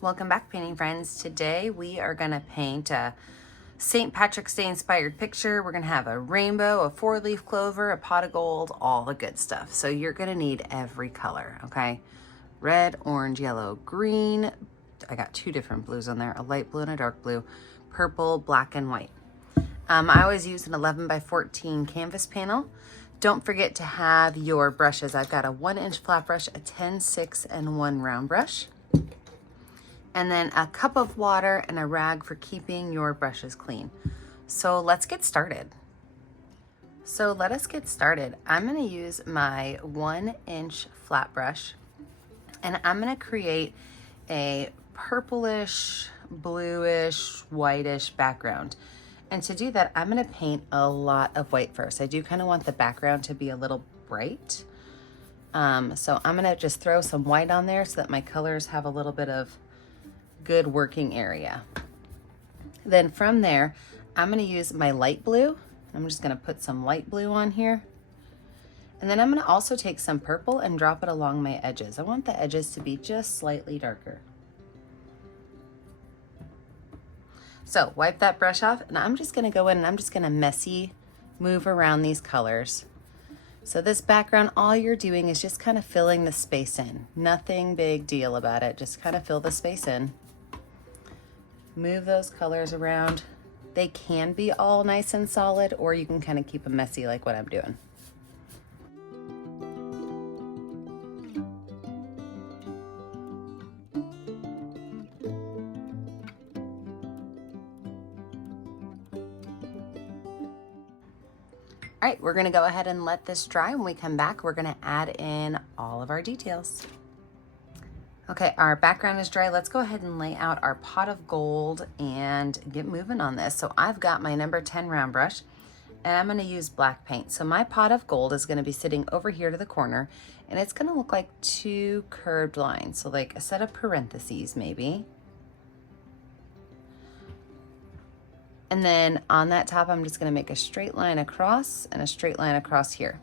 Welcome back, painting friends. Today we are going to paint a St. Patrick's Day inspired picture. We're going to have a rainbow, a 4-leaf clover, a pot of gold, all the good stuff. So you're going to need every color, okay? Red, orange, yellow, green. I got 2 different blues on there, a light blue and a dark blue, purple, black, and white. I always use an 11 by 14 canvas panel. Don't forget to have your brushes. I've got a 1-inch flat brush, a 10, 6, and 1 round brush. And then a cup of water and a rag for keeping your brushes clean. So let's get started. I'm gonna use my 1-inch flat brush and I'm gonna create a purplish, bluish, whitish background. And to do that, I'm gonna paint a lot of white first. I do kind of want the background to be a little bright. So I'm gonna just throw some white on there so that my colors have a little bit of good working area. Then from there, I'm going to use my light blue. I'm just going to put some light blue on here. And then I'm going to also take some purple and drop it along my edges. I want the edges to be just slightly darker. So wipe that brush off and I'm just going to go in and I'm just going to messy move around these colors. So this background, all you're doing is just kind of filling the space in. Nothing big deal about it. Just kind of fill the space in. Move those colors around. They can be all nice and solid, or you can kind of keep them messy like what I'm doing. All right, we're gonna go ahead and let this dry. When we come back, we're gonna add in all of our details. Okay, our background is dry. Let's go ahead and lay out our pot of gold and get moving on this. So I've got my number 10 round brush and I'm gonna use black paint. So my pot of gold is gonna be sitting over here to the corner and it's gonna look like 2 curved lines. So like a set of parentheses maybe. And then on that top, I'm just gonna make a straight line across and a straight line across here.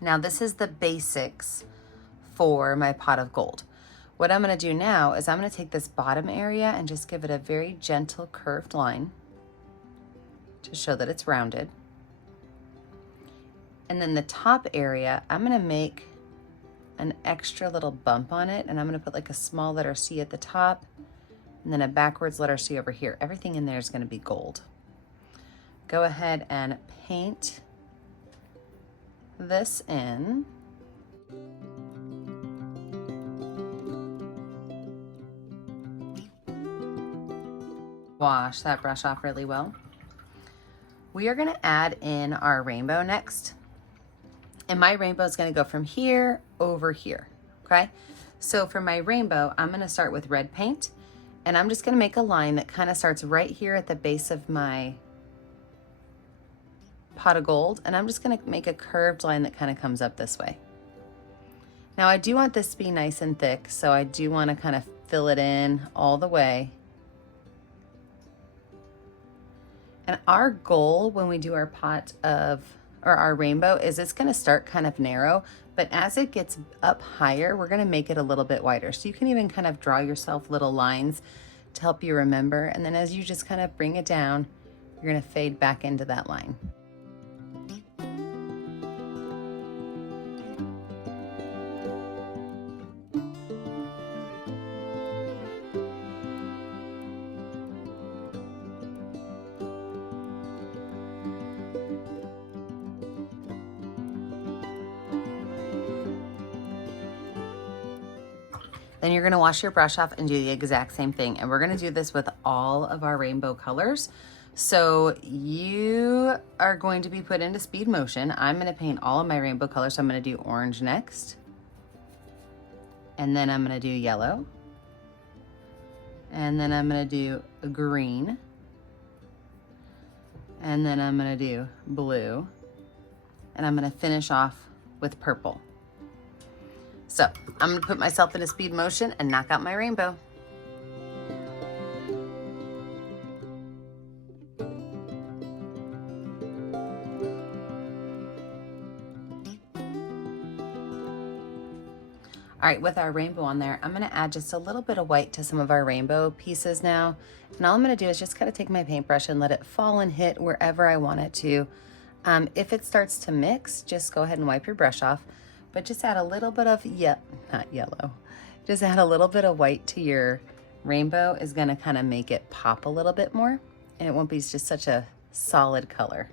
Now this is the basics for my pot of gold. What I'm gonna do now is I'm gonna take this bottom area and just give it a very gentle curved line to show that it's rounded. And then the top area, I'm gonna make an extra little bump on it and I'm gonna put like a small letter C at the top and then a backwards letter C over here. Everything in there is gonna be gold. Go ahead and paint this in. Wash that brush off really well. We are gonna add in our rainbow next. And my rainbow is gonna go from here over here, okay? So for my rainbow, I'm gonna start with red paint and I'm just gonna make a line that kind of starts right here at the base of my pot of gold. And I'm just gonna make a curved line that kind of comes up this way. Now I do want this to be nice and thick, so I do wanna kind of fill it in all the way. And our goal when we do our our rainbow is it's gonna start kind of narrow, but as it gets up higher, we're gonna make it a little bit wider. So you can even kind of draw yourself little lines to help you remember. And then as you just kind of bring it down, you're gonna fade back into that line. Then you're gonna wash your brush off and do the exact same thing. And we're gonna do this with all of our rainbow colors. So you are going to be put into speed motion. I'm gonna paint all of my rainbow colors. So I'm gonna do orange next. And then I'm gonna do yellow. And then I'm gonna do green. And then I'm gonna do blue. And I'm gonna finish off with purple. So I'm gonna put myself into speed motion and knock out my rainbow. All right, with our rainbow on there, I'm gonna add just a little bit of white to some of our rainbow pieces now. And all I'm gonna do is just kind of take my paintbrush and let it fall and hit wherever I want it to. If it starts to mix, just go ahead and wipe your brush off, but just add a little bit of, not yellow, just add a little bit of white to your rainbow is gonna kind of make it pop a little bit more, and it won't be just such a solid color.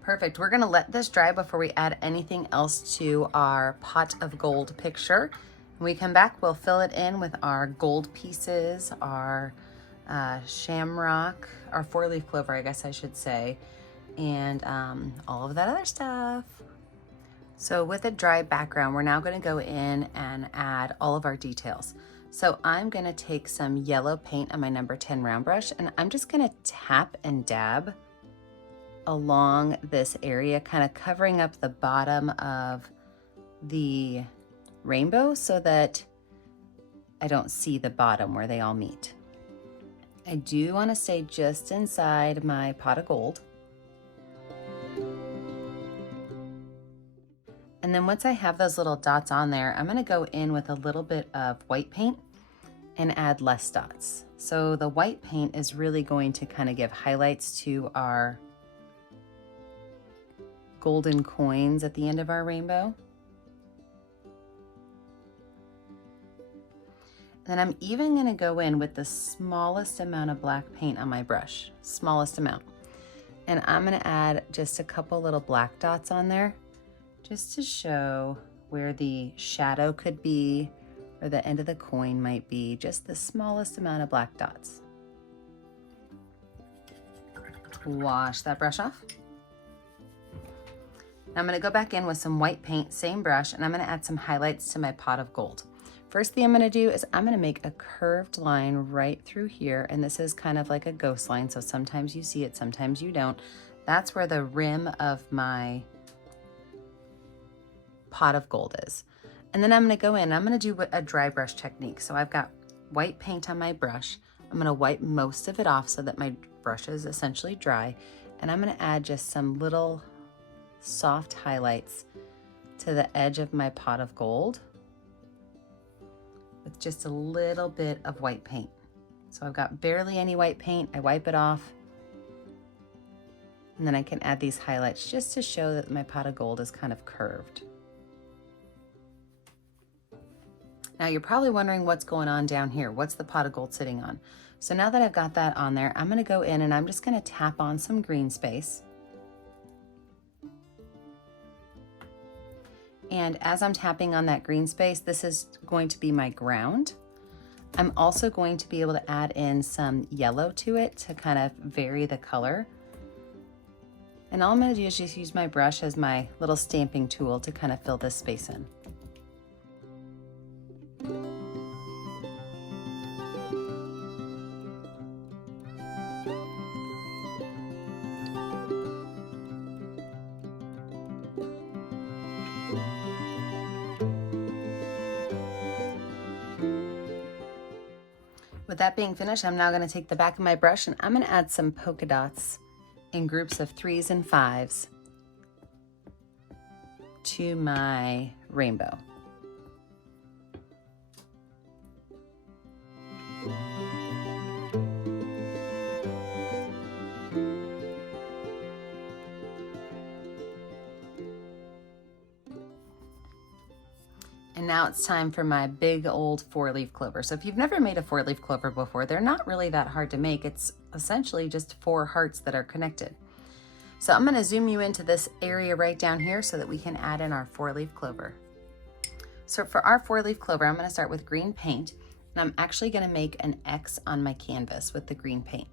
Perfect. We're gonna let this dry before we add anything else to our pot of gold picture. When we come back, we'll fill it in with our gold pieces, our shamrock, our 4-leaf clover, I guess I should say, and all of that other stuff. So with a dry background, we're now gonna go in and add all of our details. So I'm gonna take some yellow paint on my number 10 round brush, and I'm just gonna tap and dab along this area, kind of covering up the bottom of the rainbow so that I don't see the bottom where they all meet. I do want to stay just inside my pot of gold. And then once I have those little dots on there, I'm going to go in with a little bit of white paint and add less dots. So the white paint is really going to kind of give highlights to our golden coins at the end of our rainbow. Then I'm even going to go in with the smallest amount of black paint on my brush, smallest amount. And I'm going to add just a couple little black dots on there just to show where the shadow could be or the end of the coin might be, just the smallest amount of black dots. Wash that brush off. Now I'm going to go back in with some white paint, same brush, and I'm going to add some highlights to my pot of gold. First thing I'm going to do is I'm going to make a curved line right through here, and this is kind of like a ghost line, so sometimes you see it, sometimes you don't. That's where the rim of my pot of gold is. And then I'm going to go in and I'm going to do a dry brush technique. So I've got white paint on my brush. I'm going to wipe most of it off so that my brush is essentially dry, and I'm going to add just some little soft highlights to the edge of my pot of gold with just a little bit of white paint. So I've got barely any white paint. I wipe it off, and then I can add these highlights just to show that my pot of gold is kind of curved. Now you're probably wondering what's going on down here. What's the pot of gold sitting on? So now that I've got that on there, I'm going to go in and I'm just going to tap on some green space. And as I'm tapping on that green space, this is going to be my ground. I'm also going to be able to add in some yellow to it to kind of vary the color. And all I'm going to do is just use my brush as my little stamping tool to kind of fill this space in. With that being finished, I'm now going to take the back of my brush and I'm going to add some polka dots in groups of 3s and 5s to my rainbow. And now it's time for my big old 4-leaf clover. So if you've never made a 4-leaf clover before, they're not really that hard to make. It's essentially just 4 hearts that are connected. So I'm going to zoom you into this area right down here so that we can add in our 4-leaf clover. So for our 4-leaf clover, I'm going to start with green paint, and I'm actually going to make an X on my canvas with the green paint.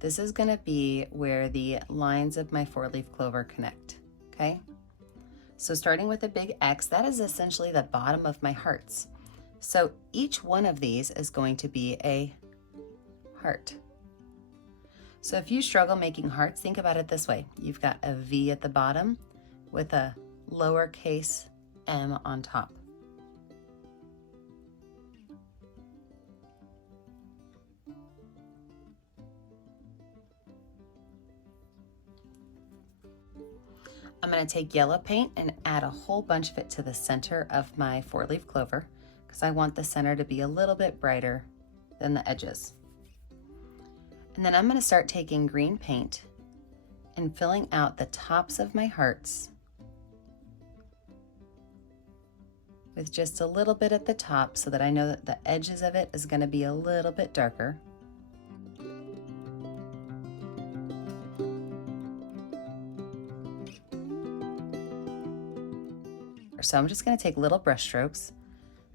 This is going to be where the lines of my 4-leaf clover connect, okay? So starting with a big X, that is essentially the bottom of my hearts. So each one of these is going to be a heart. So if you struggle making hearts, think about it this way. You've got a V at the bottom with a lowercase m on top. going to take yellow paint and add a whole bunch of it to the center of my 4-leaf clover because I want the center to be a little bit brighter than the edges. And then I'm going to start taking green paint and filling out the tops of my hearts with just a little bit at the top so that I know that the edges of it is going to be a little bit darker. So I'm just going to take little brush strokes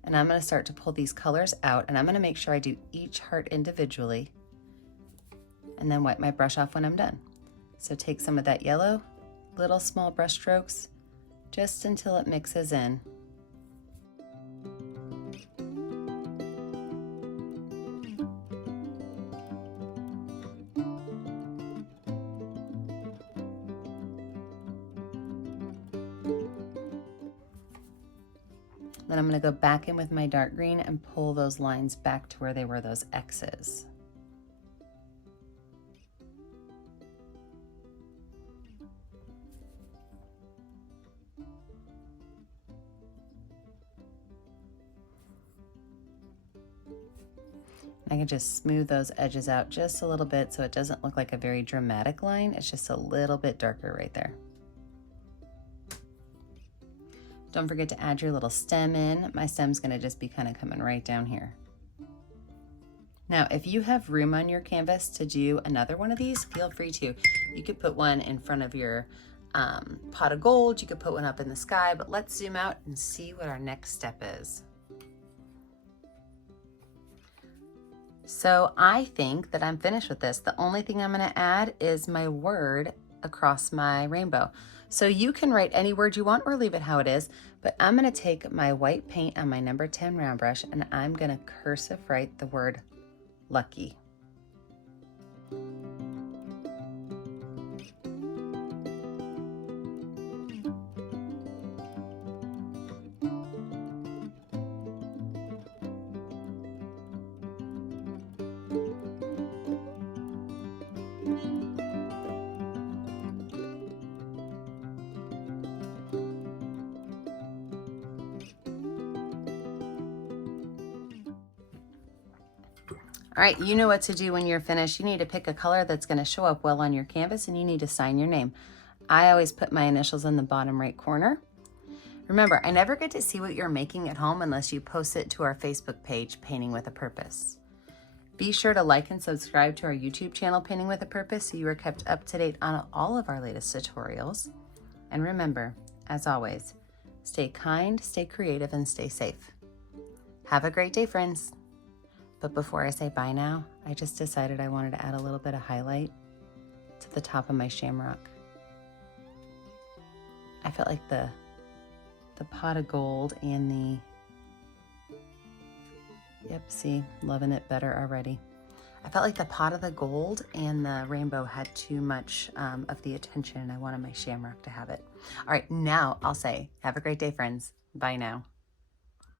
and I'm going to start to pull these colors out, and I'm going to make sure I do each heart individually and then wipe my brush off when I'm done. So take some of that yellow, little small brush strokes, just until it mixes in. Then I'm going to go back in with my dark green and pull those lines back to where they were those X's. I can just smooth those edges out just a little bit so it doesn't look like a very dramatic line. It's just a little bit darker right there. Don't forget to add your little stem in. My stem's gonna just be kind of coming right down here. Now, if you have room on your canvas to do another one of these, feel free to. You could put one in front of your pot of gold. You could put one up in the sky, but let's zoom out and see what our next step is. So I think that I'm finished with this. The only thing I'm gonna add is my word across my rainbow. So you can write any word you want or leave it how it is, but I'm gonna take my white paint on my number 10 round brush and I'm gonna cursive write the word lucky. All right, you know what to do when you're finished. You need to pick a color that's going to show up well on your canvas, and you need to sign your name. I always put my initials in the bottom right corner. Remember, I never get to see what you're making at home unless you post it to our Facebook page, Painting with a Purpose. Be sure to like and subscribe to our YouTube channel, Painting with a Purpose, so you are kept up to date on all of our latest tutorials. And remember, as always, stay kind, stay creative, and stay safe. Have a great day, friends. But before I say bye now, I just decided I wanted to add a little bit of highlight to the top of my shamrock. I felt like the pot of gold and yep, see, loving it better already. I felt like the pot of the gold and the rainbow had too much of the attention, and I wanted my shamrock to have it. All right, now I'll say, have a great day, friends. Bye now.